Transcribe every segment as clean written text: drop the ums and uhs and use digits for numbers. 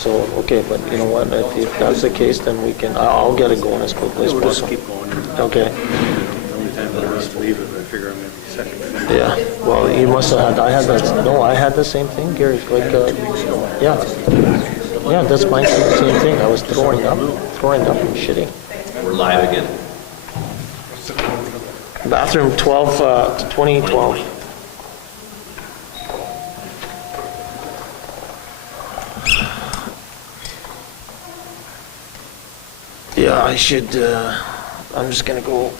So, okay, but you know what, if that's the case, then we can, I'll get it going as quickly as We'll just possible. keep going. Okay, The only time the rest leave it, I figure I'm going to be second. yeah, well, you must have had, I had the same thing, Gary, like, yeah. Yeah, that's my same thing, I was throwing up and shitting. We're live again. Bathroom 2012. Yeah, I should, I'm just gonna go.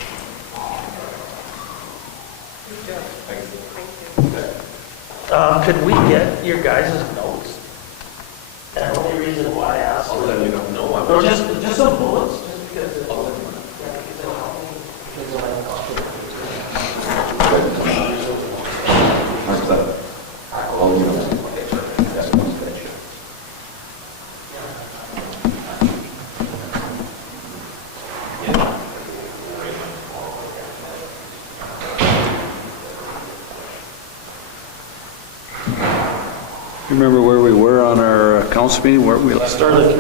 Could we get your guys' notes? And the only reason why I asked. I'll let you know. Or just some bullets, just because. You remember where we were on our council meeting, where we last started?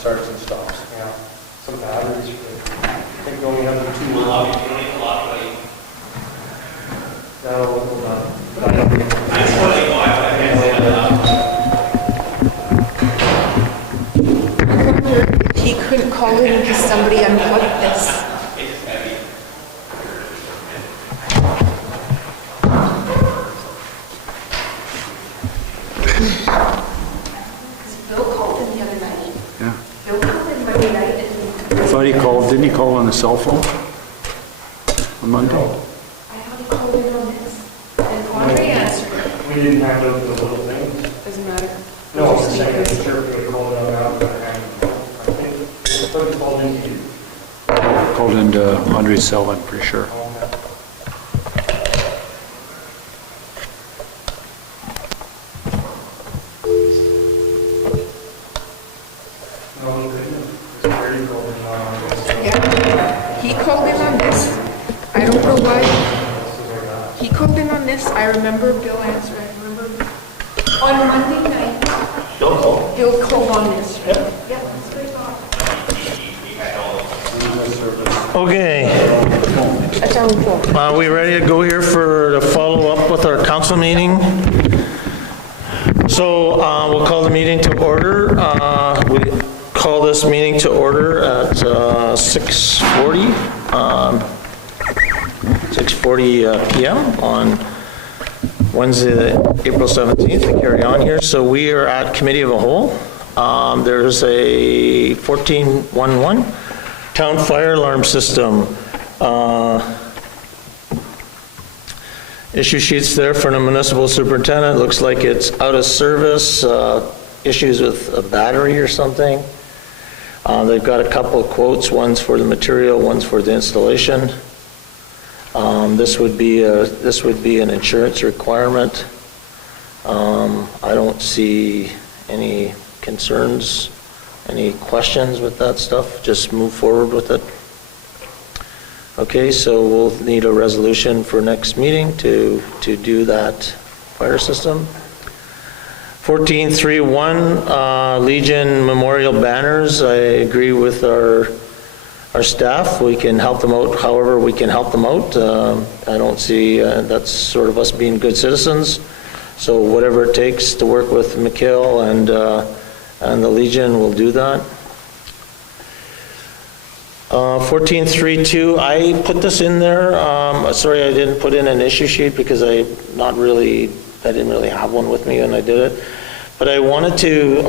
Starts and stops. Yeah, some batteries. I think we only have the two. No, hold on. But I don't think He couldn't call in because somebody unplugged this. Bill called in the other night. Yeah. Bill called in Monday night and I thought he called, didn't he call on the cell phone? On Monday? I thought he called in on this. And Andre answered. we didn't have the little things. Doesn't matter. No, I'm saying I'm sure if we called it out, I thought we called in to you. Called into Andre's cell, I'm pretty sure. No, it's very cold and Yeah. He called in on this. I don't know why. He called in on this. I remember Bill answered. I remember on Monday night. Bill called on this. Yeah, that's what I thought. Okay, That's our report. are we ready to go here for the follow-up with our council meeting? So we'll call the meeting to order. We call this meeting to order at 6:40 PM on Wednesday, April 17th, to carry on here. So we are at Committee of a Whole. There's a 1411 Town Fire Alarm System. Issue sheets there for the municipal superintendent. Looks like it's out of service, issues with a battery or something. They've got a couple of quotes, one's for the material, one's for the installation. This would be an insurance requirement. I don't see any concerns, any questions with that stuff. Just move forward with it. Okay, so we'll need a resolution for next meeting to do that fire system. 1431, Legion Memorial banners. I agree with our staff. We can help them out however we can help them out. I don't see, that's sort of us being good citizens. So whatever it takes to work with McHale and the Legion, will do that. 1432, I put this in there. Sorry, I didn't put in an issue sheet because I didn't really have one with me when I did it. But I wanted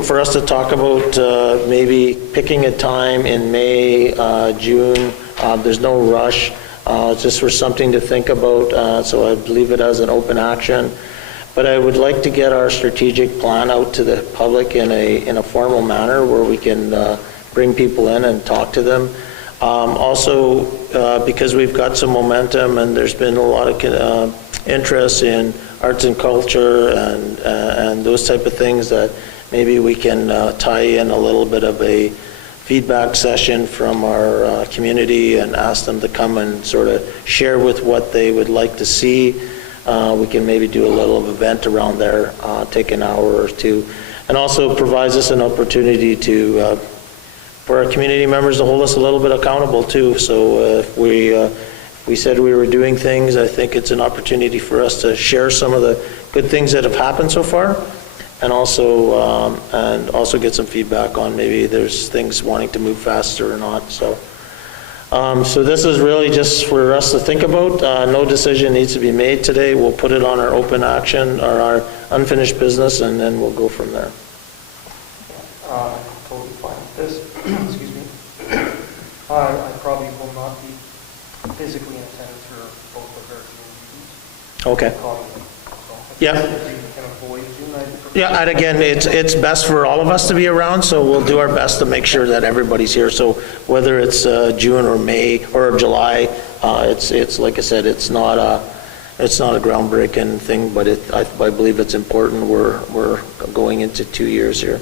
for us to talk about maybe picking a time in May, June. There's no rush. It's just for something to think about. So I'd leave it as an open action. But I would like to get our strategic plan out to the public in a formal manner where we can bring people in and talk to them. Also, because we've got some momentum and there's been a lot of interest in arts and culture and those type of things, that maybe we can tie in a little bit of a feedback session from our community and ask them to come and sort of share with what they would like to see. We can maybe do a little event around there, take an hour or two, and also provides us an opportunity to, for our community members to hold us a little bit accountable too. So if we said we were doing things, I think it's an opportunity for us to share some of the good things that have happened so far, and also get some feedback on maybe there's things wanting to move faster or not. So this is really just for us to think about. No decision needs to be made today. We'll put it on our open action or our unfinished business, and then we'll go from there. Totally fine with this. Excuse me. I probably will not be physically in attendance for both of our meetings. Okay. Yeah. If you can avoid June, I'd prefer. Yeah, and again, it's best for all of us to be around, so we'll do our best to make sure that everybody's here. So whether it's June or May or July, it's like I said, it's not a groundbreaking thing, but I believe it's important. We're going into 2 years here.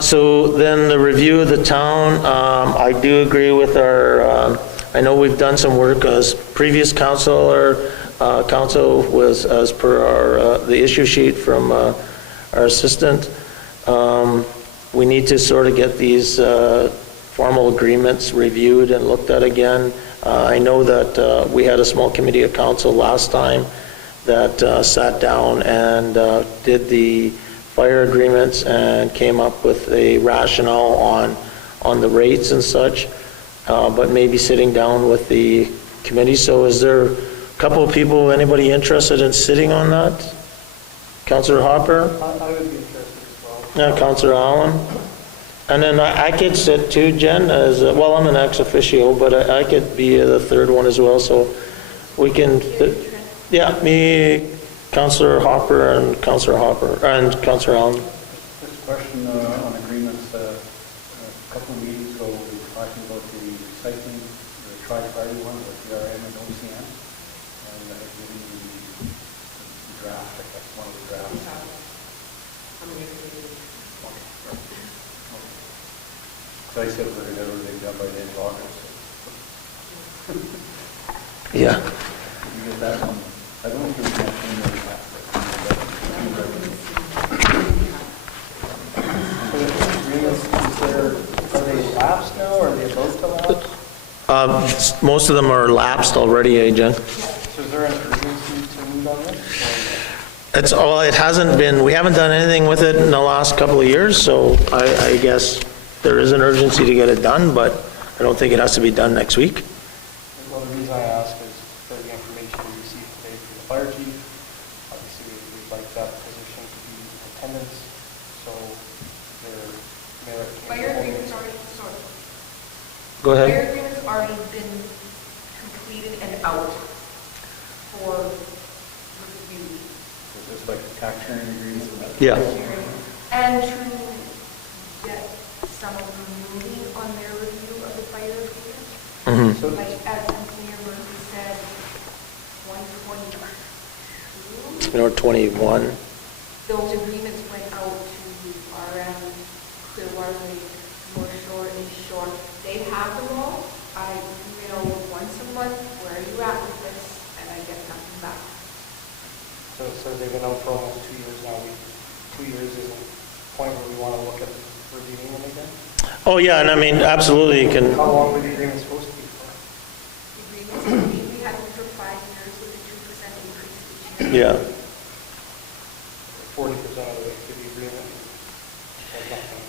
So then the review of the town, I do agree with our, I know we've done some work as previous council was as per the issue sheet from our assistant. We need to sort of get these formal agreements reviewed and looked at again. I know that we had a small committee of council last time that sat down and did the fire agreements and came up with a rationale on the rates and such, but maybe sitting down with the committee. So is there a couple of people, anybody interested in sitting on that? Councillor Hopper? I would be interested as well. Yeah, Councillor Allen? And then I could sit too, Jen, as, well, I'm an ex officio, but I could be the third one as well, so we can, yeah, me, Councillor Hopper and Councillor Councillor Allen. Just a question on agreements. A couple of meetings ago, we were talking about the recycling, the tri-party one with DRM and OCN, and giving the draft, I guess, one of the drafts. So I said we're going to get everything done by the end of August. Yeah. Did you get that one? I don't know if there's anything that we have. Are they lapsed now, or are they about to lapse? Most of them are lapsed already, eh, Jen? So is there an urgency to move on this? It's all, it hasn't been, we haven't done anything with it in the last couple of years, so I guess there is an urgency to get it done, but I don't think it has to be done next week. Well, the reason I ask is for the information we received today from the fire chief. Obviously, we'd like that position to be in attendance, so their merit. Fire agreement's already, sorry. Go ahead. Fire agreement's already been completed and out for review. Is this like tax sharing agreements? Yeah. And to get some of them moving on their review of the fire agreement. Mhm. So, Like as Engineer Murphy said, 122. Or 21. Those agreements went out to RM, Clearwater Lake, North Shore, East Shore. They have them all. I email once a month, where are you at with this? And I get nothing back. so they've been out for almost 2 years now. 2 years is a point where we want to look at reviewing them again. Oh, yeah, and I mean, absolutely, you can, How long were the agreements supposed to be for? The agreements, we had them for 5 years with a 2% increase each year. yeah. 40% of the way through the agreement. There's nothing.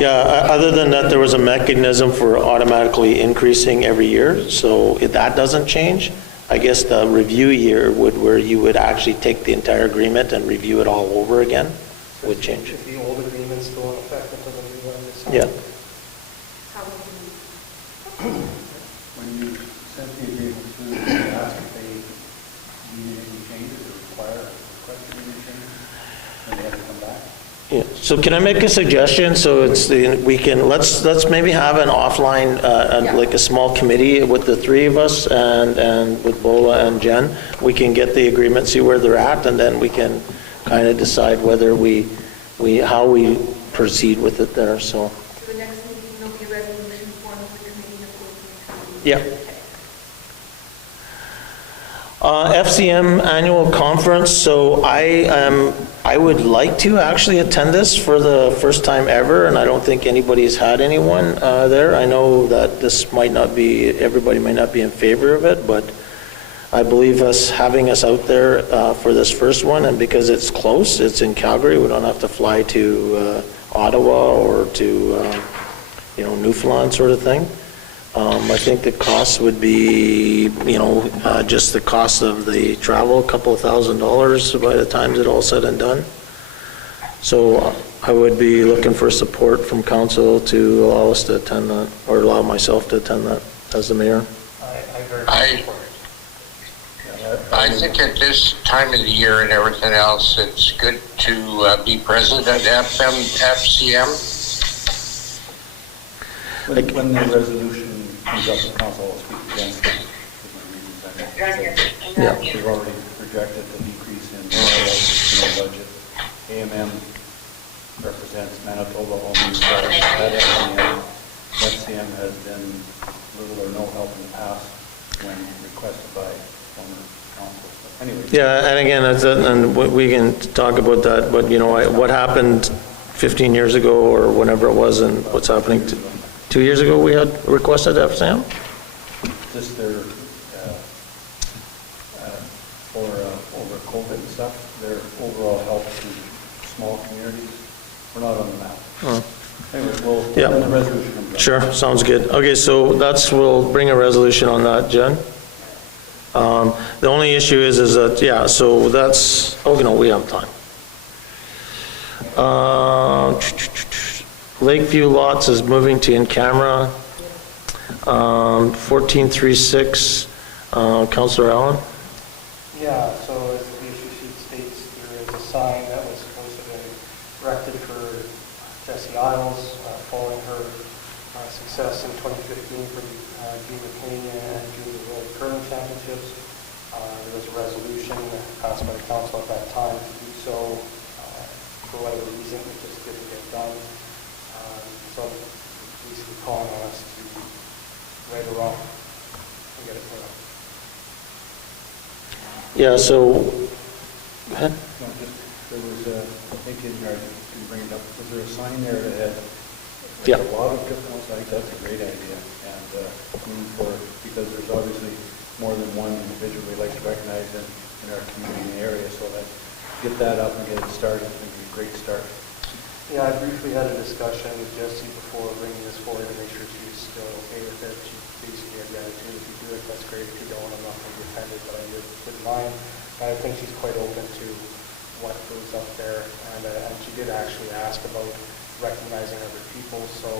Yeah, other than that, there was a mechanism for automatically increasing every year, so if that doesn't change, I guess the review year where you would actually take the entire agreement and review it all over again would change. If the old agreement's still in effect until the new one is signed. Yeah. How we can When you sent the agreement to them, they asked if they needed any changes or require any changes, and they had to come back. Yeah. So So can I make a suggestion? So we can, let's maybe have an offline, Yeah. like a small committee with the three of us and with Bola and Jen. We can get the agreement, see where they're at, and then we can kind of decide whether how we proceed with it there, so. So the next meeting, there'll be a resolution formed with the committee of Yeah. FCM Annual Conference, so I would like to actually attend this for the first time ever, and I don't think anybody's had anyone there. I know that this might not be, everybody might not be in favor of it, but I believe having us out there for this first one, and because it's close, it's in Calgary, we don't have to fly to Ottawa or to, Newfoundland sort of thing. I think the cost would be, just the cost of the travel, a couple of $1,000 by the time it's all said and done. So I would be looking for support from council to allow us to attend that, or allow myself to attend that as the mayor. I very I- much support it. I think at this time of the year and everything else, it's good to be present at FCM. When the resolution comes up to council, I'll speak against it. Yeah. We've already projected the decrease in our budget. AMM represents Manitoba only, so that FCM has been little or no help in the past when requested by former council. So anyway. Yeah, and again, and we can talk about that, but what happened 15 years ago or whenever it was, and what's happening 2 years ago, we had requested FSAM? Just their, over COVID and stuff, their overall help to small communities, we're not on the map. Oh. Anyway, we'll, Yeah. when the resolution comes up. Sure, sounds good. Okay, so we'll bring a resolution on that, Jen. The only issue is that, yeah, so that's, we have time. Lakeview Lots is moving to in-camera. 1436, Councillor Allen? Yeah, so as the issue sheet states, there is a sign that was supposed to have been erected for Jessie Isles following her success in 2015 for Junior Canadian and Junior World Curling Championships. There was a resolution passed by the council at that time to do so. For whatever reason, it just didn't get done. So basically calling on us to right or wrong and get it put up. Yeah, so, go ahead. No, just, there was a, I think in there, you can bring it up, was there a sign there that had Yeah. a lot of different ones? I think that's a great idea. And because there's obviously more than one individual we'd like to recognize in our community area, so that get that up and get it started would be a great start. Yeah, I briefly had a discussion with Jessie before bringing this forward to make sure she was still okay with it. She basically had gratitude. If you do it, that's great. If you don't, I'm not going to be offended, but I wouldn't mind. I think she's quite open to what goes up there. And she did actually ask about recognizing other people. So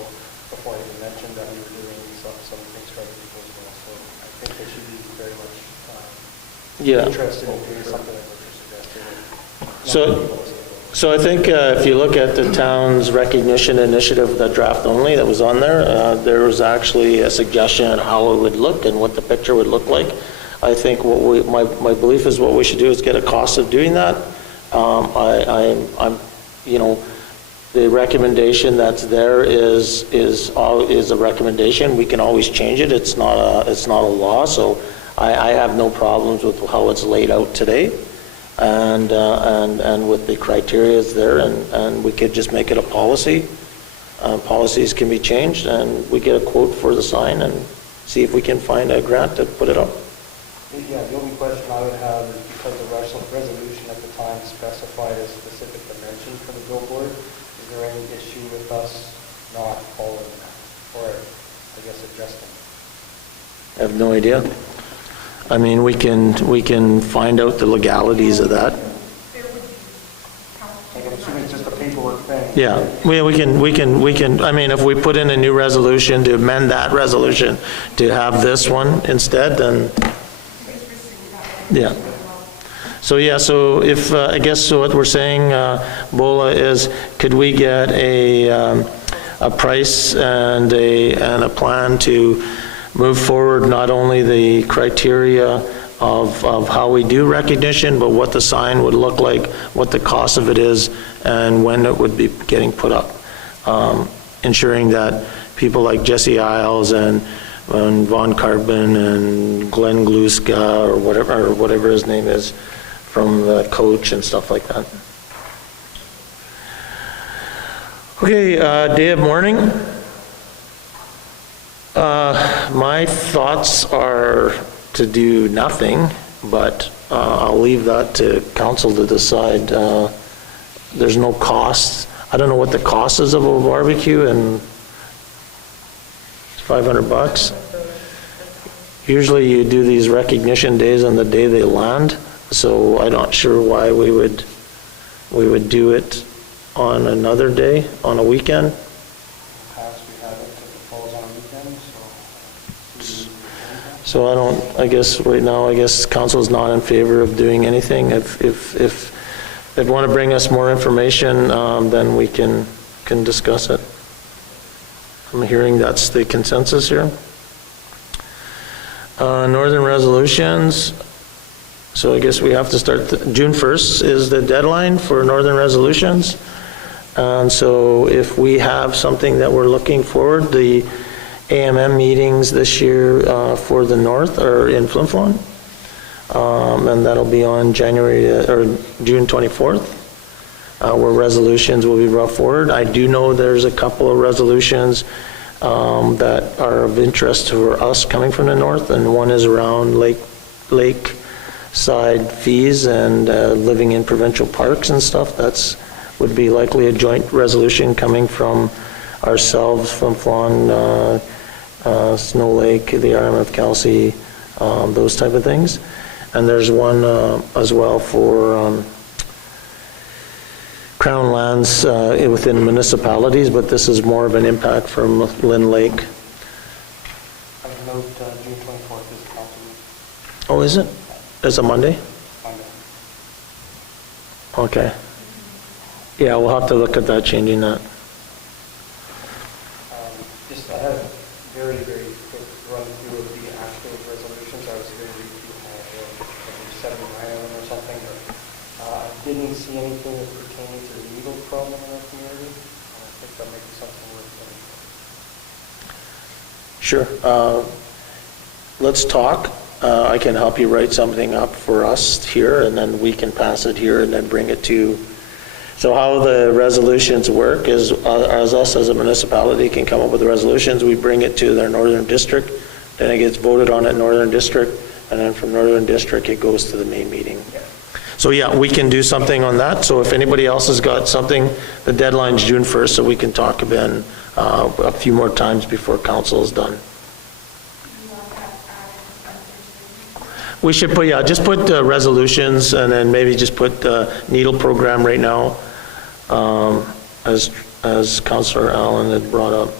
before I even mentioned that we were doing some things for other people as well. So I think that she'd be very much interested in doing something like what you're suggesting. So I think if you look at the town's recognition initiative, the draft only that was on there, there was actually a suggestion on how it would look and what the picture would look like. I think my belief is what we should do is get a cost of doing that. The recommendation that's there is a recommendation. We can always change it. It's not a law. So I have no problems with how it's laid out today. And with the criteria there, and we could just make it a policy. Policies can be changed, and we get a quote for the sign and see if we can find a grant to put it up. Yeah, the only question I would have is because the resolution at the time specified a specific dimension for the billboard, is there any issue with us not following that, or I guess adjusting? I have no idea. I mean, we can find out the legalities of that. I'm assuming it's just a paperwork thing. Yeah, we can, I mean, if we put in a new resolution to amend that resolution to have this one instead, then, yeah. So, yeah, so if, I guess what we're saying, Bola, is could we get a price and a plan to move forward not only the criteria of how we do recognition, but what the sign would look like, what the cost of it is, and when it would be getting put up. Ensuring that people like Jesse Isles and Von Carbon and Glenn Gluska or whatever his name is, from the coach and stuff like that. Okay, day of mourning. My thoughts are to do nothing, but I'll leave that to council to decide. There's no cost. I don't know what the cost is of a barbecue, and it's $500. Usually you do these recognition days on the day they land, so I'm not sure why we would do it on another day, on a weekend. In the past, we had it if it falls on a weekend, so. So I guess right now, council's not in favor of doing anything. If they want to bring us more information, then we can discuss it. I'm hearing that's the consensus here. Northern resolutions. So I guess we have to start, June 1st is the deadline for northern resolutions. And so if we have something that we're looking forward, the AMM meetings this year for the north are in Flin Flon. And that'll be on June 24th, where resolutions will be brought forward. I do know there's a couple of resolutions that are of interest for us coming from the north, and one is around lakeside fees and living in provincial parks and stuff. Would be likely a joint resolution coming from ourselves, from Flon, Snow Lake, the RMF Kelsey, those type of things. And there's one as well for Crown lands within municipalities, but this is more of an impact from Lynn Lake. I would note June 24th is the council meeting, Oh, is it? It's a Monday? Monday. Okay. Yeah, we'll have to look at that, changing that. Just I had a very, very quick run through of the actual resolutions. I was going to read through 7 or or something, but I didn't see anything that pertaining to the needle problem in our community. I think that might be something worth doing. Sure. Let's talk. I can help you write something up for us here, and then we can pass it here and then bring it to. So how the resolutions work is, as us as a municipality can come up with the resolutions, we bring it to their northern district, then it gets voted on at northern district, and then from northern district it goes to the main meeting. So yeah, we can do something on that. So if anybody else has got something, the deadline's June 1st, so we can talk again a few more times before council is done. We should put, just put resolutions, and then maybe just put the needle program right now, as Councillor Allen had brought up.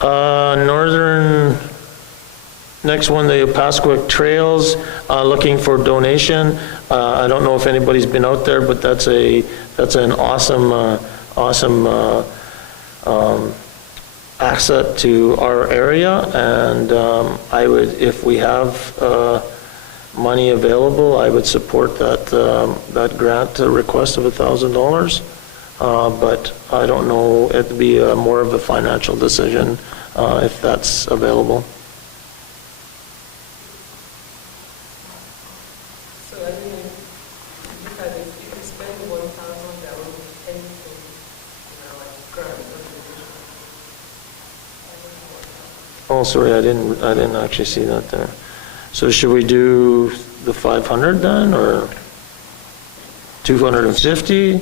Northern, next one, the Pasquik Trails, looking for donation. I don't know if anybody's been out there, but that's an awesome asset to our area, and I would, if we have money available, I would support that grant request of $1,000. But I don't know, it'd be more of a financial decision if that's available. So I mean, if you spend 1,000, that would be anything, like grant contribution. Oh, sorry, I didn't actually see that there. So should we do the 500 then, or 250?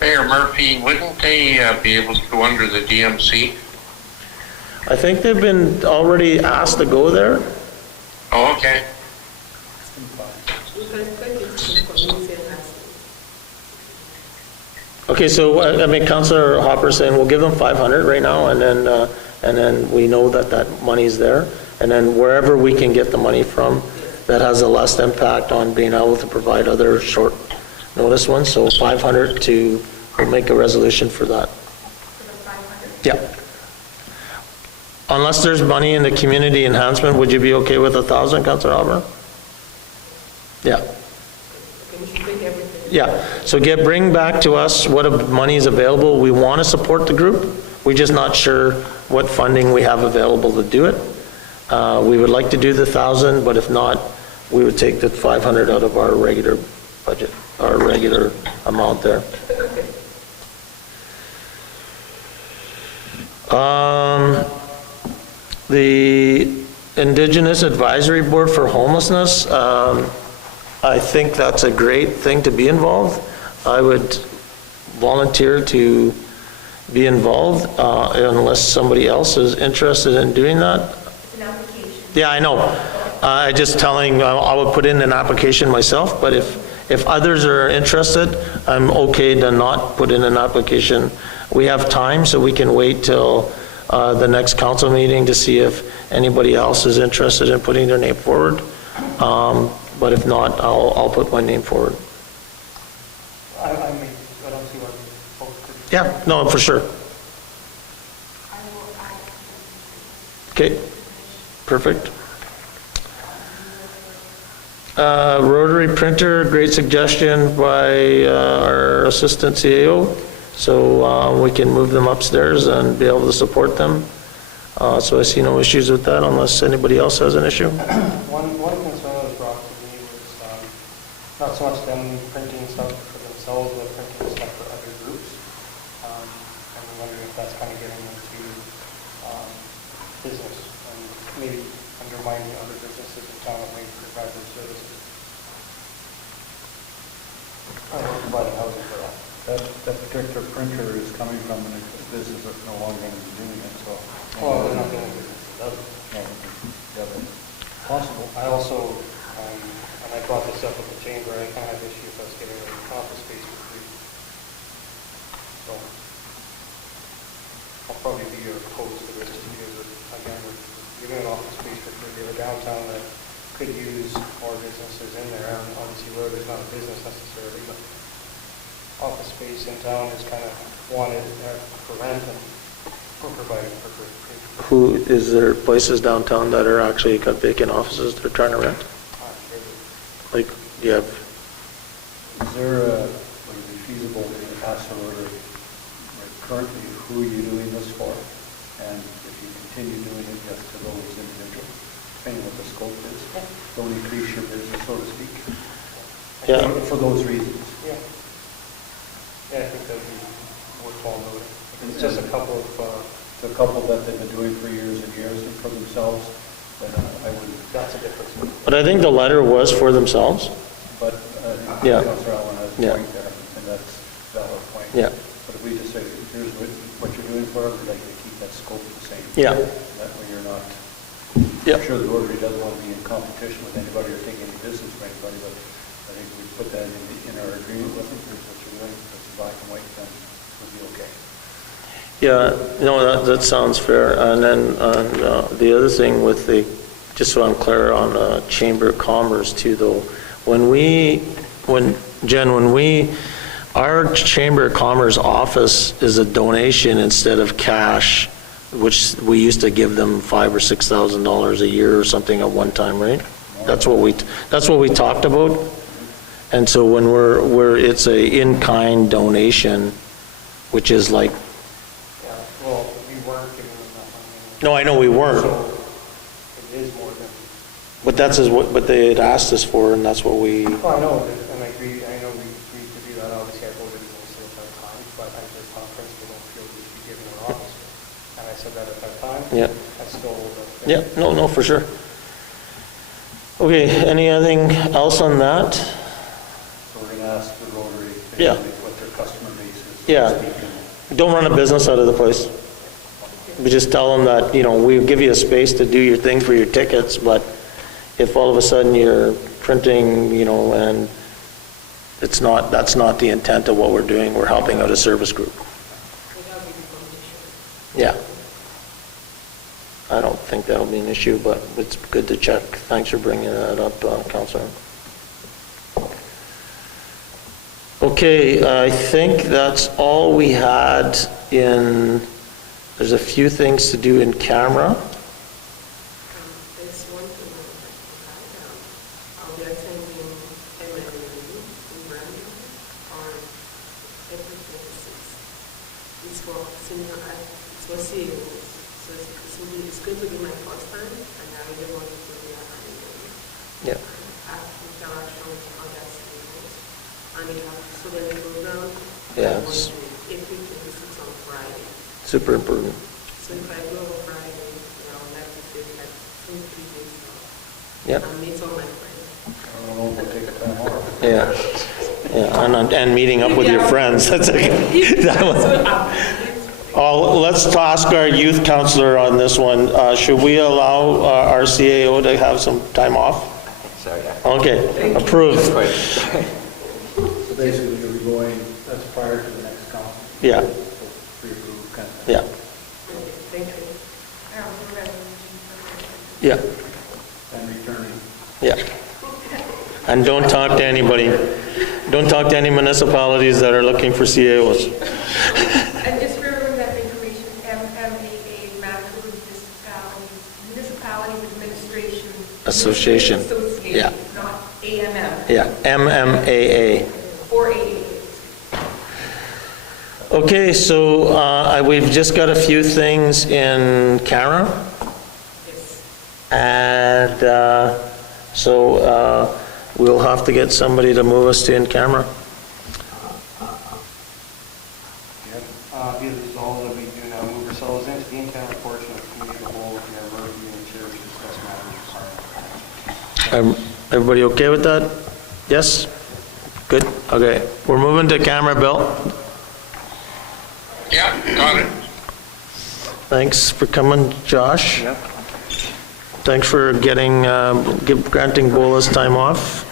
Mayor Murphy, wouldn't they be able to go under the DMC? I think they've been already asked to go there. Oh, okay. We can take it to community and ask. Okay, so I mean, Councillor Hopper's saying we'll give them 500 right now, and then we know that money's there, and then wherever we can get the money from, that has the less impact on being able to provide other short notice ones. So 500 to, we'll make a resolution for that. For the 500? Yeah. Unless there's money in the community enhancement, would you be okay with 1,000, Councillor Alber? Yeah. Okay, we should bring everything. Yeah, so bring back to us what money is available. We want to support the group. We're just not sure what funding we have available to do it. We would like to do the 1,000, but if not, we would take the 500 out of our regular budget, our regular amount there. The Indigenous Advisory Board for Homelessness, I think that's a great thing to be involved. I would volunteer to be involved unless somebody else is interested in doing that. It's an application. Yeah, I know. I just telling, I would put in an application myself, but if others are interested, I'm okay to not put in an application. We have time, so we can wait till the next council meeting to see if anybody else is interested in putting their name forward. But if not, I'll put my name forward. I don't see why folks could. Yeah, no, for sure. I will add. Okay, perfect. Rotary printer, great suggestion by our assistant CAO. So we can move them upstairs and be able to support them. So I see no issues with that unless anybody else has an issue. One concern that was brought to me was not so much them printing stuff for themselves, but printing stuff for other groups. I'm wondering if that's kind of getting into business and maybe undermining other businesses in town that may provide their services. Providing housing for that. That particular printer is coming from a business that's no longer going to be doing it, so. Well, they're not the only business that does it. Yeah, but possible. I also, and I brought this up with the chamber, I kind of have issues with us getting an office space for free. So I'll probably be opposed to this just because, again, we're giving an office space for free. We have a downtown that could use more businesses in there. And obviously, road is not a business necessarily, but office space in town is kind of wanted for rent, and we're providing for free. Is there places downtown that are actually got vacant offices they're trying to rent? Like, you have, Is there would it be feasible to ask the Rotary currently, who are you doing this for? And if you continue doing it just to those individuals, depending what the scope is, don't increase your business, so to speak. Yeah. For those reasons. Yeah. Yeah, I think that would be worthwhile noting. It's just a couple of, The couple that they've been doing for years and years and for themselves, then I would, that's a difference. but I think the letter was for themselves. but Yeah. Councilor Allen has a Yeah. point there, and that's a valid point. Yeah. But if we just say, here's what you're doing for it, we'd like to keep that scope the same. Yeah. That way you're not, Yeah. I'm sure the Rotary doesn't want to be in competition with anybody or take any business from anybody, but I think we put that in our agreement with them, here's what you're doing, if it's black and white, then we'll be okay. Yeah, no, that sounds fair. And then the other thing with the, just so I'm clear on Chamber of Commerce too, though, our Chamber of Commerce office is a donation instead of cash, which we used to give them $5,000 or $6,000 a year or something at one time, right? That's what we talked about. And so when it's a in-kind donation, which is like, Yeah, well, we weren't giving them that money. no, I know we weren't. So it is more than, But that's what they had asked us for, and that's what we, well, I know, and I agree, I know we agreed to do that, obviously I voted against it at that time, but I just on principle don't feel we should be giving an office. And I said that at that time. Yeah. I still hold that. yeah, no, for sure. Okay, anything else on that? So we're going to ask the Rotary Yeah. what their customer base is. Yeah. Don't run a business out of the place. We just tell them that, we'll give you a space to do your thing for your tickets, but if all of a sudden you're printing, and that's not the intent of what we're doing, we're helping out a service group. Yeah. I don't think that'll be an issue, but it's good to check. Thanks for bringing that up, Counselor. Okay, I think that's all we had in, there's a few things to do in camera. There's one thing I'll be attending MMA in Brandon on April 26th. It's for senior, it's for CEOs. So it's going to be my first time, and I really want it to be a Yeah. interaction with other CEOs. And it has so many programs. Yeah, On it's April 26th on Friday. super important. So if I go on Friday, I would like to take like 2-3 days off. Yeah. And meet all my friends. I don't know if we'll take a time off. Yeah. Yeah, and meeting up with your friends. That's that one. Let's ask our youth counselor on this one. Should we allow our CAO to have some time off? So, yeah. Okay, approved. So basically, you'll be going, that's prior to the next council. Yeah, So pre-approved kind of thing. yeah, Thank you. yeah, And returning. yeah. And don't talk to anybody. Don't talk to any municipalities that are looking for CAOs. And just for everyone that information, MMAA, Manitoba Municipalities Administration. Association. Association, Yeah. not AMM, Yeah, MMAA. or AA. Okay, so we've just got a few things in camera. Yes. And so we'll have to get somebody to move us to in camera. Be it resolved that we do now move ourselves into the in-camera portion of the committee of the whole, we have review and chair to discuss matters requiring. Everybody okay with that? Yes? Good? Okay. We're moving to camera, Bill. Yeah, got it. Thanks for coming, Josh. Yep. Thanks for granting Bolas time off.